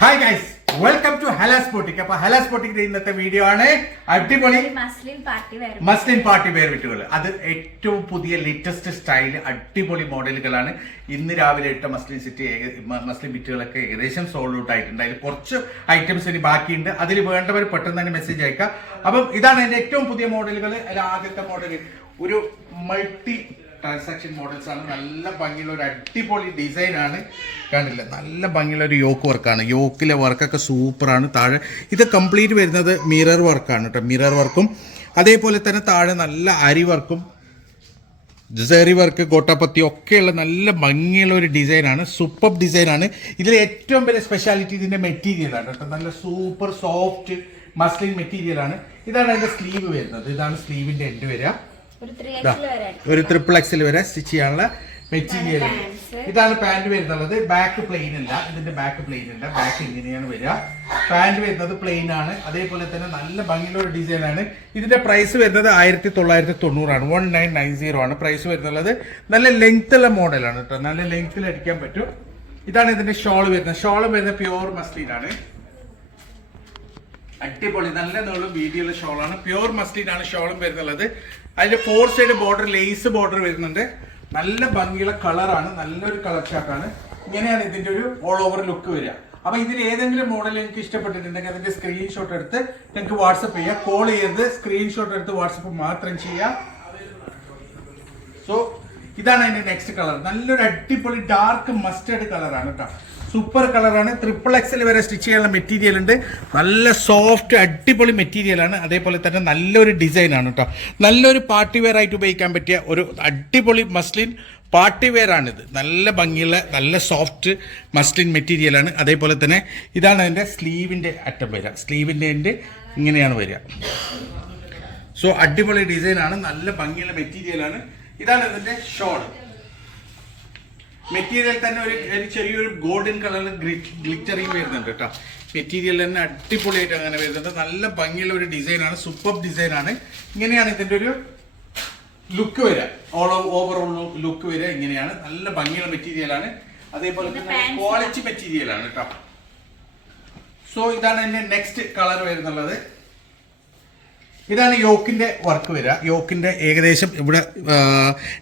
Hi guys welcome to Hala's boutique അപ്പൊ പോട്ടിക്കിന്റെ ഇന്നത്തെ വീഡിയോ ആണ്. അടിപൊളി. മസ്ലിൻ പാർട്ടി വെയർ വിറ്റുകൾ അത് ഏറ്റവും പുതിയ ലേറ്റസ്റ്റ് സ്റ്റൈൽ അടിപൊളി മോഡലുകളാണ്. ഇന്ന് രാവിലെ ഇട്ട മസ്ലിൻ സിറ്റി മസ്ലിൻ ബിറ്റുകളൊക്കെ ഏകദേശം സോൾഡ് ഔട്ട് ആയിട്ടുണ്ട്. അതിൽ കുറച്ച് ഐറ്റംസ് ഇനി ബാക്കിയുണ്ട്. അതിൽ വേണ്ടവർ പെട്ടെന്ന് തന്നെ മെസ്സേജ് അയക്കാം. അപ്പം ഇതാണ് എന്റെ ഏറ്റവും പുതിയ മോഡലുകൾ അതിൽ ആദ്യത്തെ മോഡൽ ഒരു മൾട്ടി ട്രാൻസാക്ഷൻ മോഡൽസ് ആണ്. നല്ല ഭംഗിയുള്ള ഒരു അടിപൊളി ഡിസൈൻ ആണ്. കണ്ടില്ല? നല്ല ഭംഗിയുള്ള ഒരു യോക്ക് വർക്കാണ് യോക്കിലെ വർക്കൊക്കെ സൂപ്പറാണ് താഴെ ഇത് കംപ്ലീറ്റ് വരുന്നത് മിറർ വർക്കാണ് കേട്ടോ മിറർ വർക്കും അതേപോലെ തന്നെ താഴെ നല്ല അരി വർക്കും ജസേറി വർക്ക് ഗോട്ടാപ്പത്തി ഒക്കെയുള്ള നല്ല ഭംഗിയുള്ള ഒരു ഡിസൈനാണ് സൂപ്പർ ഡിസൈനാണ് ഇതിൽ ഏറ്റവും വലിയ സ്പെഷ്യാലിറ്റി ഇതിന്റെ മെറ്റീരിയലാണ് കേട്ടോ നല്ല സൂപ്പർ സോഫ്റ്റ് മസ്ലിൻ മെറ്റീരിയലാണ് ഇതാണ് അതിന്റെ സ്ലീവ് വരുന്നത്. ഇതാണ് സ്ലീവിന്റെ എൻഡ് വരിക. ഒരു ത്രിപ്പിൾ എക്സിൽ വരെ ഒരു ട്രിപ്പിൾ എക്സിൽ വരെ സ്റ്റിച്ച് ചെയ്യാനുള്ള മെറ്റീരിയൽ. ഇതാണ് പാന്റ് വരുന്നത് ബാക്ക് പ്ലെയിൻ അല്ല. ഇതിന്റെ ബാക്ക് പ്ലെയിൻ അല്ല. ബാക്ക് ഇങ്ങനെയാണ് വരിക. പാന്റ് വരുന്നത് പ്ലെയിൻ ആണ്. അതേപോലെ തന്നെ നല്ല ഭംഗിയുള്ള ഒരു ഡിസൈൻ ആണ്. ഇതിന്റെ പ്രൈസ് വരുന്നത് ആയിരത്തി തൊള്ളായിരത്തി തൊണ്ണൂറാണ് വൺ നയൻ നയൻ സീറോ ആണ് പ്രൈസ് വരുന്നത് നല്ല ലെങ്ത് ഉള്ള മോഡലാണ് കേട്ടോ നല്ല ലെങ്ത്തിൽ അടിക്കാൻ പറ്റും. ഇതാണ് ഇതിന്റെ ഷോൾ വരുന്നത്. ഷോൾ വരുന്നത് പ്യുവർ മസ്ലിൻ ആണ്. അടിപൊളി. നല്ല നീളം വീതിയുള്ള ഷോളാണ് പ്യുവർ മസ്ലിൻ ആണ് ഷോളും വരുന്നുള്ളത്. അതിന്റെ four side border lace border വരുന്നുണ്ട്. നല്ല ഭംഗിയുള്ള കളറാണ് നല്ലൊരു കളർ ഷാക്കാണ് ഇങ്ങനെയാണ് ഇതിന്റെ ഒരു ഓൾ ഓവർ ലുക്ക് വരിക. അപ്പൊ ഇതിൽ ഏതെങ്കിലും മോഡൽ നിങ്ങൾക്ക് ഇഷ്ടപ്പെട്ടിട്ടുണ്ടെങ്കിൽ അതിന്റെ സ്ക്രീൻഷോട്ട് എടുത്ത് നിങ്ങൾക്ക് വാട്സപ്പ് ചെയ്യാം. കോൾ ചെയ്യരുത്. സ്ക്രീൻഷോട്ട് എടുത്ത് വാട്സപ്പ് മാത്രം ചെയ്യാം. സോ ഇതാണ് അതിന്റെ നെക്സ്റ്റ് കളർ നല്ലൊരു അടിപൊളി ഡാർക്ക് മസ്റ്റേർഡ് കളറാണ് കേട്ടോ സൂപ്പർ കളറാണ്. ട്രിപ്പിൾ എക്സൽ വരെ സ്റ്റിച്ച് ചെയ്യാനുള്ള മെറ്റീരിയൽ ഉണ്ട്. നല്ല സോഫ്റ്റ് അടിപൊളി മെറ്റീരിയലാണ് അതേപോലെ തന്നെ നല്ലൊരു ഡിസൈനാണ് കേട്ടോ നല്ലൊരു പാർട്ടി വെയർ ആയിട്ട് ഉപയോഗിക്കാൻ പറ്റിയ ഒരു അടിപൊളി മസ്ലിൻ പാർട്ടി വെയർ ഇത് നല്ല ഭംഗിയുള്ള നല്ല സോഫ്റ്റ് മസ്ലിൻ മെറ്റീരിയലാണ് അതേപോലെ തന്നെ ഇതാണ് അതിന്റെ സ്ലീവിന്റെ അറ്റം വരിക സ്ലീവിന്റെ എന്റെ ഇങ്ങനെയാണ് വരിക. സോ അടിപൊളി ഡിസൈനാണ് നല്ല ഭംഗിയുള്ള മെറ്റീരിയലാണ് ഇതാണ് ഇതിന്റെ ഷോൾ മെറ്റീരിയൽ തന്നെ ഒരു ഒരു ചെറിയൊരു ഗോൾഡൻ കളറിൽ ഗ്ലിറ്ററിങ് വരുന്നുണ്ട് കേട്ടോ. മെറ്റീരിയൽ തന്നെ അടിപൊളിയായിട്ട് അങ്ങനെ വരുന്നുണ്ട്. നല്ല ഭംഗിയുള്ള ഒരു ഡിസൈനാണ് സൂപ്പർ ഡിസൈൻ ആണ്. ഇങ്ങനെയാണ് ഇതിന്റെ ഒരു ലുക്ക് വരിക. ഓൾ ഓവർ ഓവറോൾ ലുക്ക് വരിക. ഇങ്ങനെയാണ്. നല്ല ഭംഗിയുള്ള മെറ്റീരിയലാണ് അതേപോലെ തന്നെ ക്വാളിറ്റി മെറ്റീരിയലാണ് കേട്ടോ. സോ ഇതാണ് എന്റെ നെക്സ്റ്റ് കളർ വരുന്നുള്ളത്. ഇതാണ് യോക്കിന്റെ വർക്ക് വരിക. യോക്കിന്റെ ഏകദേശം ഇവിടെ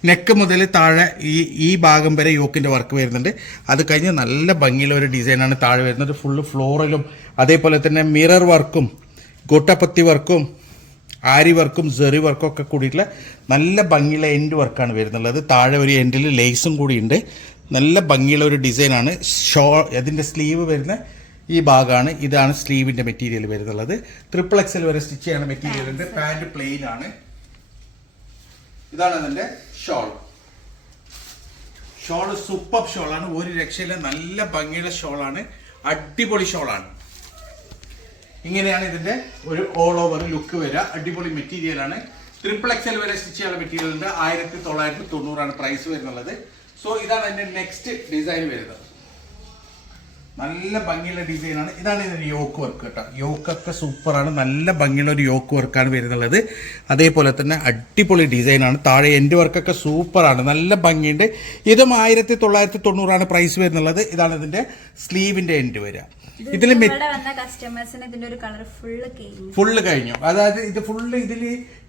നെക്ക് മുതൽ താഴെ ഈ ഈ ഭാഗം വരെ യോക്കിന്റെ വർക്ക് വരുന്നുണ്ട്. അത് കഴിഞ്ഞ് നല്ല ഭംഗിയുള്ള ഒരു ഡിസൈനാണ് താഴെ വരുന്നത്. ഫുള്ള് ഫ്ലോറലും അതേപോലെ തന്നെ മിറർ വർക്കും ഗോട്ടപ്പത്തി വർക്കും ആരി വർക്കും സെറി വർക്കും ഒക്കെ കൂടിയിട്ടുള്ള നല്ല ഭംഗിയുള്ള എൻഡ് വർക്കാണ് വരുന്നുള്ളത്. താഴെ ഒരു എൻഡിൽ ലേസും കൂടിയുണ്ട് നല്ല ഭംഗിയുള്ള ഒരു ഡിസൈനാണ് ഷോ അതിന്റെ സ്ലീവ് വരുന്ന ഈ ഭാഗമാണ്. ഇതാണ് സ്ലീവിന്റെ മെറ്റീരിയൽ വരുന്നുള്ളത്. ട്രിപ്പിൾ എക്സൽ വരെ സ്റ്റിച്ച് ചെയ്യുന്ന മെറ്റീരിയൽ ഉണ്ട്. പാന്റ് പ്ലെയിൻ ആണ്. ഇതാണ് അതിന്റെ ഷോൾ ഷോൾ സൂപ്പർ ഷോൾ ആണ്. ഒരു രക്ഷയില്ല. നല്ല ഭംഗിയുള്ള ഷോളാണ് അടിപൊളി ഷോളാണ് ഇങ്ങനെയാണ് ഇതിന്റെ ഒരു ഓൾ ഓവർ ലുക്ക് വരിക. അടിപൊളി മെറ്റീരിയൽ ആണ്. ട്രിപ്പിൾ എക്സൽ വരെ സ്റ്റിച്ച് ചെയ്യാനുള്ള മെറ്റീരിയൽ ഉണ്ട്. ആയിരത്തി തൊള്ളായിരത്തി തൊണ്ണൂറാണ് പ്രൈസ് വരുന്നുള്ളത്. സോ ഇതാണ് അതിന്റെ നെക്സ്റ്റ് ഡിസൈൻ വരുന്നത്. നല്ല ഭംഗിയുള്ള ഡിസൈനാണ് ഇതാണ് ഇതിന്റെ യോക്ക് വർക്ക് കേട്ടോ. യോക്കൊക്കെ സൂപ്പറാണ് നല്ല ഭംഗിയുള്ള ഒരു യോക്ക് വർക്കാണ് വരുന്നുള്ളത്. അതേപോലെ തന്നെ അടിപൊളി ഡിസൈനാണ് താഴെ എന്റെ വർക്കൊക്കെ സൂപ്പറാണ് നല്ല ഭംഗിയുണ്ട്. ഇതും ആയിരത്തി തൊള്ളായിരത്തി തൊണ്ണൂറാണ് പ്രൈസ് വരുന്നുള്ളത്. ഇതാണ് ഇതിന്റെ സ്ലീവിന്റെ എൻഡ് വരിക. ഇതിൽ വന്ന കസ്റ്റമേഴ്സിന് ഇതിന്റെ ഒരു കളർ ഫുള്ള് കഴിഞ്ഞു ഫുള്ള് കഴിഞ്ഞു. അതായത് ഇത് ഫുള്ള് ഇതിൽ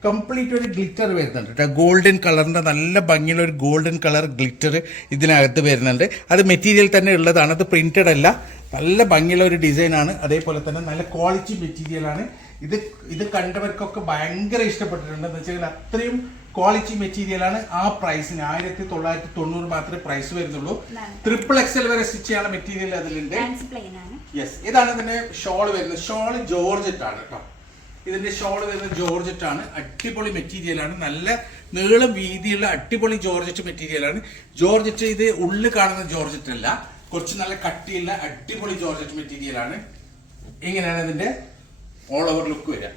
കംപ്ലീറ്റ് ഒരു ഗ്ലിറ്റർ വരുന്നുണ്ട് കേട്ടോ. ഗോൾഡൻ കളറിന്റെ നല്ല ഭംഗിയുള്ള ഒരു ഗോൾഡൻ കളർ ഗ്ലിറ്റർ ഇതിനകത്ത് വരുന്നുണ്ട്. അത് മെറ്റീരിയൽ തന്നെ ഉള്ളതാണ്. അത് പ്രിന്റഡ് അല്ല. നല്ല ഭംഗിയുള്ള ഒരു ഡിസൈനാണ് അതേപോലെ തന്നെ നല്ല ക്വാളിറ്റി മെറ്റീരിയലാണ് ഇത് ഇത് കണ്ടവർക്കൊക്കെ ഭയങ്കര ഇഷ്ടപ്പെട്ടിട്ടുണ്ട്. എന്ന് വെച്ചാൽ അത്രയും ക്വാളിറ്റി മെറ്റീരിയലാണ് ആ പ്രൈസിന് ആയിരത്തി തൊള്ളായിരത്തി തൊണ്ണൂറ് മാത്രമേ പ്രൈസ് വരുന്നുള്ളൂ ട്രിപ്പിൾ എക്സൽ വരെ സ്റ്റിച്ച് ചെയ്യാനുള്ള മെറ്റീരിയൽ അതിലുണ്ട്. യെസ് ഇതാണ് ഇതിന്റെ ഷോൾ വരുന്നത്. ഷോൾ ജോർജറ്റ് ആണ് കേട്ടോ. ഇതിന്റെ ഷോൾ വരുന്നത് ജോർജറ്റ് ആണ് അടിപൊളി മെറ്റീരിയലാണ് നല്ല നീളം വീതിയുള്ള അടിപൊളി ജോർജറ്റ് മെറ്റീരിയലാണ് ജോർജറ്റ് ഇത് ഉള്ളിൽ കാണുന്ന ജോർജറ്റ് അല്ല കുറച്ച് നല്ല കട്ടിയുള്ള അടിപൊളി ജോർജറ്റ് മെറ്റീരിയലാണ് ഇങ്ങനെയാണ് ഇതിന്റെ ഓൾ ഓവർ ലുക്ക് വരിക.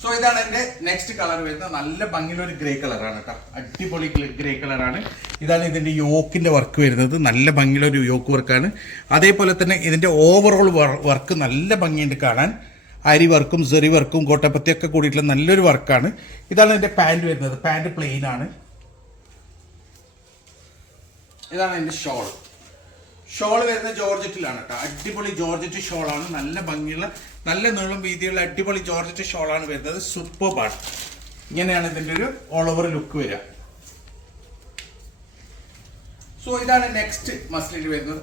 സോ ഇതാണ് എന്റെ നെക്സ്റ്റ് കളർ വരുന്നത്. നല്ല ഭംഗിയുള്ള ഒരു ഗ്രേ കളറാണ് കേട്ടോ അടിപൊളി ഗ്രേ കളറാണ് ഇതാണ് ഇതിന്റെ യോക്കിന്റെ വർക്ക് വരുന്നത്. നല്ല ഭംഗിയുള്ള ഒരു യോക്ക് വർക്കാണ് അതേപോലെ തന്നെ ഇതിന്റെ ഓവറോൾ വർക്ക് നല്ല ഭംഗിയുണ്ട് കാണാൻ. അരി വർക്കും സെറി വർക്കും കോട്ടപ്പത്തിയൊക്കെ കൂടിയിട്ടുള്ള നല്ലൊരു വർക്കാണ്. ഇതാണ് എന്റെ പാന്റ് വരുന്നത്. പാന്റ് പ്ലെയിൻ ആണ്. ഇതാണ് എന്റെ ഷോൾ ഷോൾ വരുന്ന ജോർജറ്റിലാണ് കേട്ടോ. അടിപൊളി ജോർജറ്റ് ആണ്. നല്ല ഭംഗിയുള്ള നല്ല നീളം വീതിയുള്ള അടിപൊളി ജോർജറ്റ് ആണ് വരുന്നത്. സൂപ്പർ പാട്ട് ഇങ്ങനെയാണ് ഇതിന്റെ ഒരു ഓൾ ഓവർ ലുക്ക് വരിക. സോ ഇതാണ് നെക്സ്റ്റ് മസ്ലിൽ വരുന്നത്.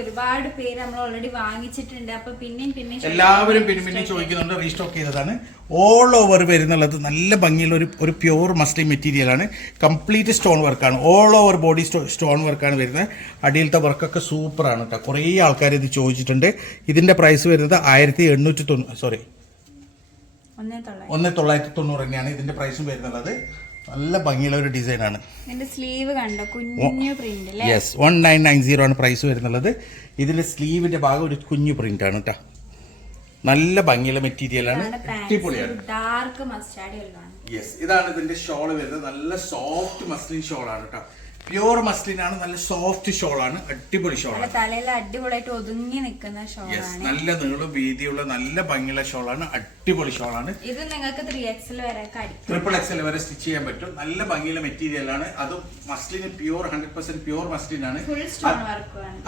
ഒരുപാട് പേര് നമ്മൾ ഓൾറെഡി വാങ്ങിച്ചിട്ടുണ്ട്. അപ്പൊ പിന്നെയും പിന്നെ എല്ലാവരും പിന്നെ പിന്നെ ചോദിക്കുന്നുണ്ട് റീസ്റ്റോക്ക് ചെയ്തതാണ്. ഓൾ ഓവർ വരുന്നുള്ളത് നല്ല ഭംഗിയുള്ള ഒരു ഒരു പ്യുവർ മസ്ലിൻ മെറ്റീരിയൽ ആണ്. കംപ്ലീറ്റ് സ്റ്റോൺ വർക്കാണ് ഓൾ ഓവർ ബോഡി സ്റ്റോൺ വർക്കാണ് വരുന്നത്. അടിയിലത്തെ വർക്കൊക്കെ സൂപ്പറാണ് കേട്ടോ കുറേ ആൾക്കാർ ഇത് ചോദിച്ചിട്ടുണ്ട്. ഇതിന്റെ പ്രൈസ് വരുന്നത് ആയിരത്തി എണ്ണൂറ്റി തൊണ്ണൂറ് സോറി ഒന്നേ തൊള്ളായിരം. ഒന്ന് തൊള്ളായിരത്തി തൊണ്ണൂറ് തന്നെയാണ് ഇതിന്റെ പ്രൈസും വരുന്നുള്ളത്. നല്ല ഭംഗിയുള്ള ഒരു ഡിസൈൻ ആണ്. ഇതിന്റെ സ്ലീവ് കണ്ടോ? കുഞ്ഞു പ്രിന്റ് അല്ലേ yes one nine nine zero ആണ് പ്രൈസ് വരുന്നുള്ളത് ഇതിന്റെ സ്ലീവിന്റെ ഭാഗം ഒരു കുഞ്ഞു പ്രിന്റ് ആണ് കേട്ടോ നല്ല ഭംഗിയുള്ള മെറ്റീരിയൽ ആണ്. അടിപൊളിയാണ്. ഡാർക്ക് മസ്റ്റാർഡ് യെസ് ഇതാണ് ഇതിന്റെ ഷോൾ വരുന്നത്. നല്ല സോഫ്റ്റ് മസ്ലിൻ ഷോൾ ആണ് കേട്ടോ പ്യൂർ മസ്ലിൻ ആണ് നല്ല സോഫ്റ്റ് ഷോൾ ആണ് അടിപൊളി ഷോൾ ആണ്. തലയിൽ അടിപൊളിയായിട്ട് ഒതുങ്ങി നിൽക്കുന്ന ഷോൾ ഷോളാണ് നല്ല നീളും വീതിയുള്ള നല്ല ഭംഗിയുള്ള ഷോൾ ആണ് അടിപൊളി ഷോൾ ആണ്. ഇത് നിങ്ങൾക്ക് ത്രീ എക്സൽ വരെ ട്രിപ്പിൾ എക്സൽ വരെ സ്റ്റിച്ച് ചെയ്യാൻ പറ്റും. നല്ല ഭംഗിയുള്ള മെറ്റീരിയൽ ആണ്. അതും മസ്ലിന് pure hundred percent pure muslin ആണ്.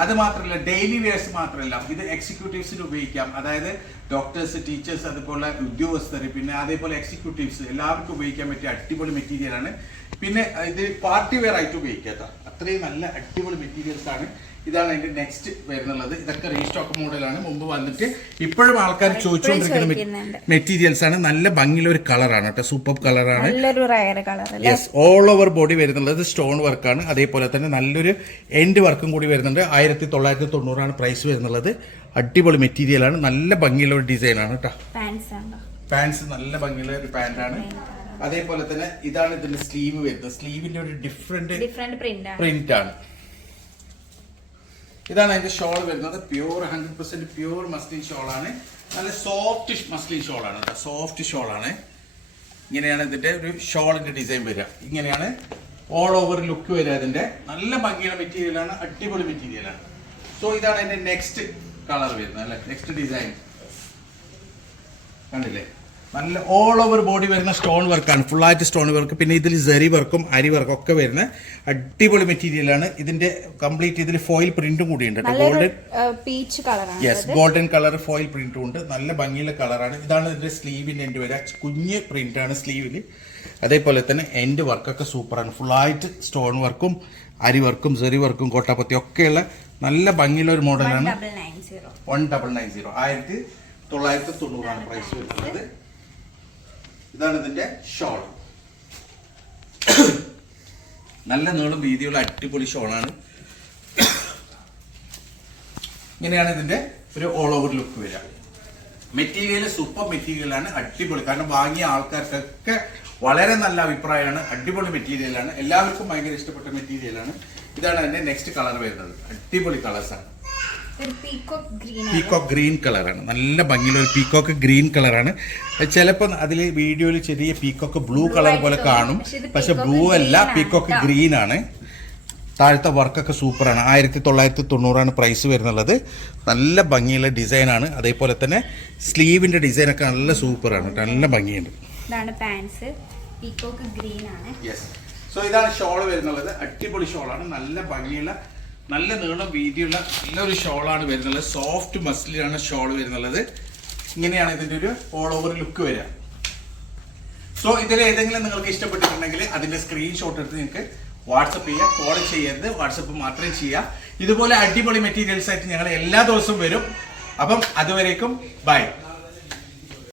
അത് മാത്രമല്ല ഡെയിലി വെയർസ് മാത്രമല്ല ഇത് എക്സിക്യൂട്ടീവ്സിന് ഉപയോഗിക്കാം. അതായത് ഡോക്ടേഴ്സ് ടീച്ചേഴ്സ് അതുപോലെ ഉദ്യോഗസ്ഥർ പിന്നെ അതേപോലെ എക്സിക്യൂട്ടീവ്സ് എല്ലാവർക്കും ഉപയോഗിക്കാൻ പറ്റിയ അടിപൊളി മെറ്റീരിയൽ ആണ്. പിന്നെ ഇത് പാർട്ടി വെയർ ആയിട്ട് ഉപയോഗിക്കാത്ത അത്രയും നല്ല അടിപൊളി മെറ്റീരിയൽസ് ആണ്. ഇതാണ് അതിന്റെ നെക്സ്റ്റ് വരുന്നുള്ളത്. ഇതൊക്കെ റീസ്റ്റോക്ക് മോഡലാണ് മുമ്പ് വന്നിട്ട് ഇപ്പോഴും ആൾക്കാർ ചോദിച്ചുകൊണ്ടിരിക്കുന്ന മെറ്റീരിയൽസ് ആണ്. നല്ല ഭംഗിയുള്ള ഒരു കളറാണ് കേട്ടോ. സൂപ്പർ കളറാണ് യെസ് ഓൾ ഓവർ ബോഡി വരുന്നുള്ളത് സ്റ്റോൺ വർക്കാണ് അതേപോലെ തന്നെ നല്ലൊരു എൻഡ് വർക്കും കൂടി വരുന്നുണ്ട്. ആയിരത്തി തൊള്ളായിരത്തി തൊണ്ണൂറാണ് പ്രൈസ് വരുന്നുള്ളത്. അടിപൊളി മെറ്റീരിയൽ ആണ്. നല്ല ഭംഗിയുള്ള ഒരു ഡിസൈനാണ് ആണ് കേട്ടോ. പാൻസ് നല്ല ഭംഗിയുള്ള ഒരു പാന്റാണ് അതേപോലെ തന്നെ ഇതാണ് ഇതിന്റെ സ്ലീവ് വരുന്നത്. സ്ലീവിന്റെ ഒരു ഡിഫറെന്റ് ഡിഫറെന്റ് പ്രിന്റ് ആണ്. പ്രിന്റ് ആണ്. ഇതാണ് അതിന്റെ ഷോൾ വരുന്നത്. Pure hundred percent pure muslin shawl ആണ്. നല്ല സോഫ്റ്റ് മസ്ലിൻ ഷോൾ ആണ് സോഫ്റ്റ് ഷോൾ ആണ്. ഇങ്ങനെയാണ് ഇതിന്റെ ഒരു ഷോളിന്റെ ഡിസൈൻ വരിക. ഇങ്ങനെയാണ് ഓൾ ഓവർ ലുക്ക് വരിക ഇതിന്റെ നല്ല ഭംഗിയുള്ള മെറ്റീരിയൽ ആണ് അടിപൊളി മെറ്റീരിയൽ ആണ്. സോ ഇതാണ് അതിന്റെ നെക്സ്റ്റ് കളർ വരുന്നത് അല്ലെ? നെക്സ്റ്റ് ഡിസൈൻ കണ്ടില്ലേ? നല്ല ഓൾ ഓവർ ബോഡി വരുന്ന സ്റ്റോൺ വർക്കാണ് ഫുള്ളായിട്ട് സ്റ്റോൺ വർക്ക് പിന്നെ ഇതിൽ ജെറി വർക്കും അരി വർക്കും ഒക്കെ വരുന്ന അടിപൊളി മെറ്റീരിയൽ ആണ്. ഇതിന്റെ കംപ്ലീറ്റ് ഇതിൽ ഫോയിൽ പ്രിന്റും കൂടി ഉണ്ട് ഗോൾഡൻ പീച്ച് കളറാണ് യെസ് ഗോൾഡൻ കളർ ഫോയിൽ പ്രിന്റും ഉണ്ട്. നല്ല ഭംഗിയുള്ള കളറാണ് ഇതാണ് ഇതിന്റെ സ്ലീവിന്റെ എൻഡ് വരെ. കുഞ്ഞ് പ്രിന്റ് ആണ് സ്ലീവിൽ അതേപോലെ തന്നെ എൻഡ് വർക്കൊക്കെ സൂപ്പറാണ് ഫുള്ളായിട്ട് സ്റ്റോൺ വർക്കും അരി വർക്കും സെറി വർക്കും കോട്ടാപ്പത്തി ഒക്കെയുള്ള നല്ല ഭംഗിയുള്ള ഒരു മോഡലാണ് വൺ ഡബിൾ നയൻ സീറോ ആയിരത്തി തൊള്ളായിരത്തി തൊണ്ണൂറാണ് പ്രൈസ് വരുന്നത്. ഇതാണ് ഇതിന്റെ ഷോൾ നല്ല നീളം വീതിയുള്ള അടിപൊളി ഷോളാണ് ഇങ്ങനെയാണ് ഇതിന്റെ ഒരു ഓൾ ഓവർ ലുക്ക് വരിക. മെറ്റീരിയൽ സൂപ്പർ മെറ്റീരിയലാണ് അടിപൊളി. കാരണം വാങ്ങിയ ആൾക്കാർക്കൊക്കെ വളരെ നല്ല അഭിപ്രായമാണ്. അടിപൊളി മെറ്റീരിയലാണ് എല്ലാവർക്കും ഭയങ്കര ഇഷ്ടപ്പെട്ട മെറ്റീരിയലാണ് ഇതാണ് അതിന്റെ നെക്സ്റ്റ് കളർ വരുന്നത്. അടിപൊളി കളേഴ്സാണ് പീകോക്ക് ഗ്രീൻ കളറാണ് നല്ല ഭംഗിയുള്ള ഒരു പീകോക്ക് ഗ്രീൻ കളറാണ് ചിലപ്പോൾ അതിൽ വീഡിയോയിൽ ചെറിയ പീകോക്ക് ബ്ലൂ കളർ പോലെ കാണും. പക്ഷെ ബ്ലൂ അല്ല പീകോക്ക് ഗ്രീൻ ആണ്. താഴത്തെ വർക്കൊക്കെ സൂപ്പറാണ് ആയിരത്തി തൊള്ളായിരത്തി തൊണ്ണൂറാണ് പ്രൈസ് വരുന്നുള്ളത്. നല്ല ഭംഗിയുള്ള ഡിസൈനാണ് അതേപോലെ തന്നെ സ്ലീവിന്റെ ഡിസൈനൊക്കെ നല്ല സൂപ്പറാണ് നല്ല ഭംഗിയുണ്ട്. ഇതാണ് പാൻസ് പീക്കോക്ക് ഗ്രീൻ ആണ്. യെസ് സോ ഇതാണ് ഷോൾ വരുന്നുള്ളത്. അടിപൊളി ഷോളാണ് നല്ല ഭംഗിയുള്ള നല്ല നീളം വീതിയുള്ള നല്ലൊരു ഷോളാണ് വരുന്നത്. സോഫ്റ്റ് മസ്ലിലാണ് ഷോൾ വരുന്നത്. ഇങ്ങനെയാണ് ഇതിന്റെ ഒരു ഓൾ ഓവർ ലുക്ക് വരിക. സോ ഇതിൽ ഏതെങ്കിലും നിങ്ങൾക്ക് ഇഷ്ടപ്പെട്ടിട്ടുണ്ടെങ്കിൽ അതിന്റെ സ്ക്രീൻഷോട്ട് എടുത്ത് നിങ്ങൾക്ക് വാട്സപ്പ് ചെയ്യുക കോൾ ചെയ്യരുത്. വാട്സപ്പ് മാത്രമേ ചെയ്യുക ഇതുപോലെ അടിപൊളി മെറ്റീരിയൽസ് ആയിട്ട് ഞങ്ങൾ എല്ലാ ദിവസവും വരും. അപ്പം അതുവരേക്കും ബൈ